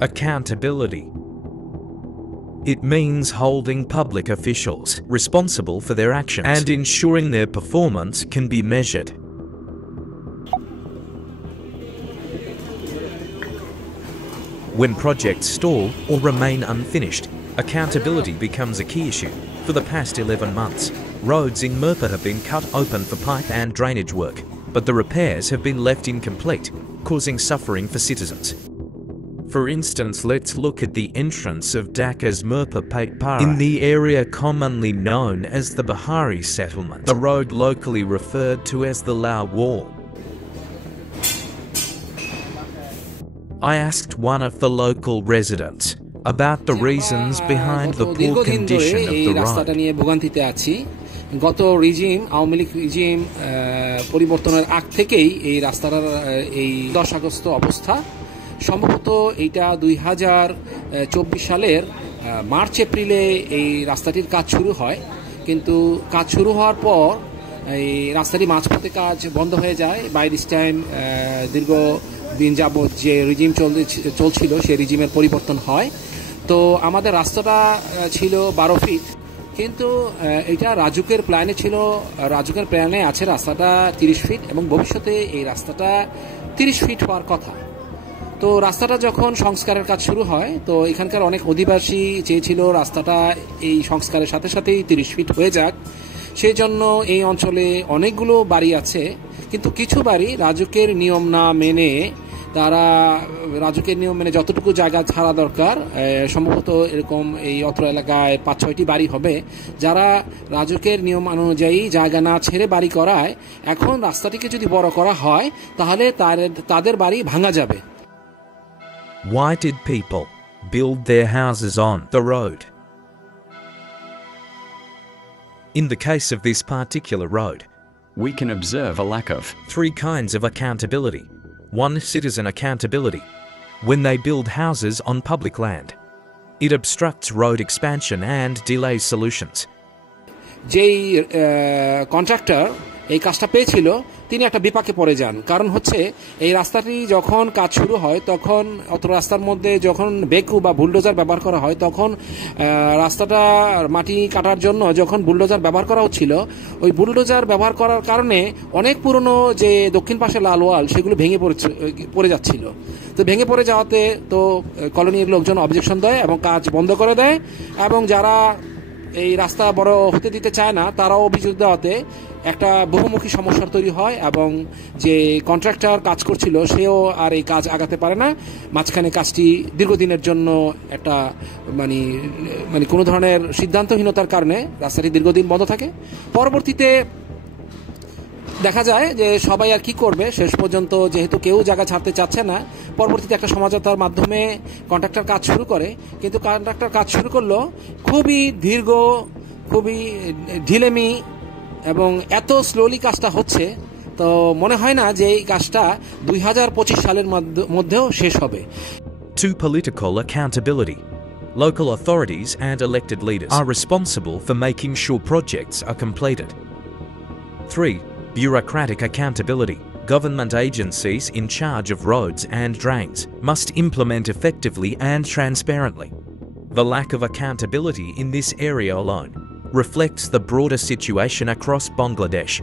Accountability. It means holding public officials responsible for their actions and ensuring their performance can be measured. When projects stall or remain unfinished, accountability becomes a key issue. For the past 11 months, roads in Mirpur have been cut open for pipe and drainage work, but the repairs have been left incomplete, causing suffering for citizens. For instance, let's look at the entrance of Dhaka's Mirpur Patpara. In the area commonly known as the Bahari settlement, the road locally referred to as the Lao Wall. I asked one of the local residents about the reasons behind the poor condition of the road. গত regime Awami League regime পরিবর্তনের আগ থেকেই এই রাস্তাটার এই দশাগ্রস্ত অবস্থা। সম্ভবত এইটা 2024 সালের মার্চ এপ্রিলে এই রাস্তাটির কাজ শুরু হয়, কিন্তু কাজ শুরু হওয়ার পর এই রাস্তাটি মাঝপথে কাজ বন্ধ হয়ে যায়। বাই দিস টাইম দীর্ঘ দিন যাবৎ যে রিজিম চলছিল সেই রিজিমের পরিবর্তন হয়। তো আমাদের রাস্তাটা ছিল 12 ফিট, কিন্তু এটা রাজুকের প্ল্যানে ছিল, রাজুকের প্ল্যানে আছে রাস্তাটা 30 ফিট এবং ভবিষ্যতে এই রাস্তাটা 30 ফিট হওয়ার কথা। তো রাস্তাটা যখন সংস্কারের কাজ শুরু হয়, তো এখানকার অনেক অধিবাসী চেয়েছিল রাস্তাটা এই সংস্কারের সাথে সাথেই 30 ফিট হয়ে যাক। সেই জন্য এই অঞ্চলে অনেকগুলো বাড়ি আছে, কিন্তু কিছু বাড়ি রাজুকের নিয়ম না মেনে, তারা রাজুকের নিয়ম মেনে যতটুকু জায়গা ছাড়া দরকার, সম্ভবত এরকম এই অত্র এলাকায় 5-6টি বাড়ি হবে, যারা রাজুকের নিয়ম অনুযায়ী জায়গা না ছেড়ে বাড়ি করায় এখন রাস্তাটিকে যদি বড় করা হয় তাহলে তাদের বাড়ি ভাঙা যাবে। Why did people build their houses on the road? In the case of this particular road, we can observe a lack of 3 kinds of accountability. 1. Citizen accountability. When they build houses on public land, it obstructs road expansion and delays solutions. যেই contractor এই কাজটা পেয়েছিল তিনি একটা বিপাকে পড়ে যান। কারণ হচ্ছে এই রাস্তাটি যখন কাজ শুরু হয় তখন অত রাস্তার মধ্যে যখন বেকু বা বুলডোজার ব্যবহার করা হয়, তখন রাস্তাটা মাটি কাটার জন্য যখন বুলডোজার ব্যবহার করা হচ্ছিল, ওই বুলডোজার ব্যবহার করার কারণে অনেক পুরনো যে দক্ষিণ পাশে লাল ওয়াল সেগুলো ভেঙে পড়ে যাচ্ছিল। তো ভেঙে পড়ে যাওয়াতে তো কলোনির লোকজন অবজেকশন দেয় এবং কাজ বন্ধ করে দেয়, এবং যারা এই রাস্তা বড় হতে দিতে চায় না তারাও অভিযোগ দেওয়াতে একটা বহুমুখী সমস্যার তৈরি হয়, এবং যে কন্ট্রাক্টর কাজ করছিল সেও আর এই কাজ আগাতে পারে না। মাঝখানে কাজটি দীর্ঘদিনের জন্য একটা মানে কোনো ধরনের সিদ্ধান্তহীনতার কারণে রাস্তাটি দীর্ঘদিন বন্ধ থাকে। পরবর্তীতে দেখা যায় যে সবাই আর কি করবে, শেষ পর্যন্ত যেহেতু কেউ জায়গা ছাড়তে চাচ্ছে না, পরবর্তীতে একটা সমঝোতার মাধ্যমে কন্ট্রাক্টর কাজ শুরু করে। কিন্তু কন্ট্রাক্টর কাজ শুরু করলো খুবই দীর্ঘ, খুবই ঢিলেমি, এবং এত স্লোলি কাজটা হচ্ছে, তো মনে হয় না যে এই কাজটা 2025 সালের মধ্যেও শেষ হবে। 2. Political accountability. Local authorities and elected leaders are responsible for making sure projects are completed. 3. Bureaucratic accountability. Government agencies in charge of roads and drains must implement effectively and transparently. The lack of accountability in this area alone reflects the broader situation across Bangladesh,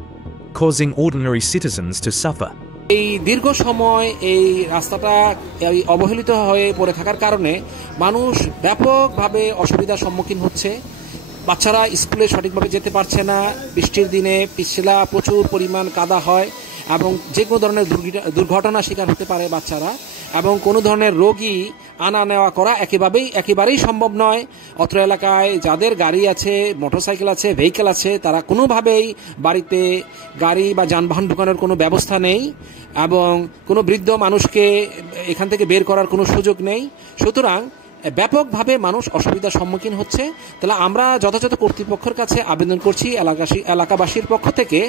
causing ordinary citizens to suffer. এই দীর্ঘ সময় এই রাস্তাটা অবহেলিত হয়ে পড়ে থাকার কারণে মানুষ ব্যাপকভাবে অসুবিধার সম্মুখীন হচ্ছে। বাচ্চারা স্কুলে সঠিকভাবে যেতে পারছে না, বৃষ্টির দিনে পিছলা প্রচুর পরিমাণ কাদা হয়, এবং যে কোনো ধরনের দুর্ঘটনার শিকার হতে পারে বাচ্চারা, এবং কোনো ধরনের রোগী আনা নেওয়া করা একেবারেই সম্ভব নয়। অত্র এলাকায় যাদের গাড়ি আছে, মোটরসাইকেল আছে, ভেহিকেল আছে, তারা কোনোভাবেই বাড়িতে গাড়ি বা যানবাহন ঢোকানোর কোনো ব্যবস্থা নেই, এবং কোনো বৃদ্ধ মানুষকে এখান থেকে বের করার কোনো সুযোগ নেই। সুতরাং ব্যাপকভাবে মানুষ অসুবিধার সম্মুখীন হচ্ছে। তাহলে আমরা যথাযথ কর্তৃপক্ষের কাছে আবেদন করছি এলাকাবাসীর পক্ষ থেকে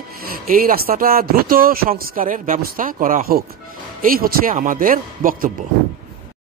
এই রাস্তাটা দ্রুত সংস্কারের ব্যবস্থা করা হোক। এই হচ্ছে আমাদের বক্তব্য।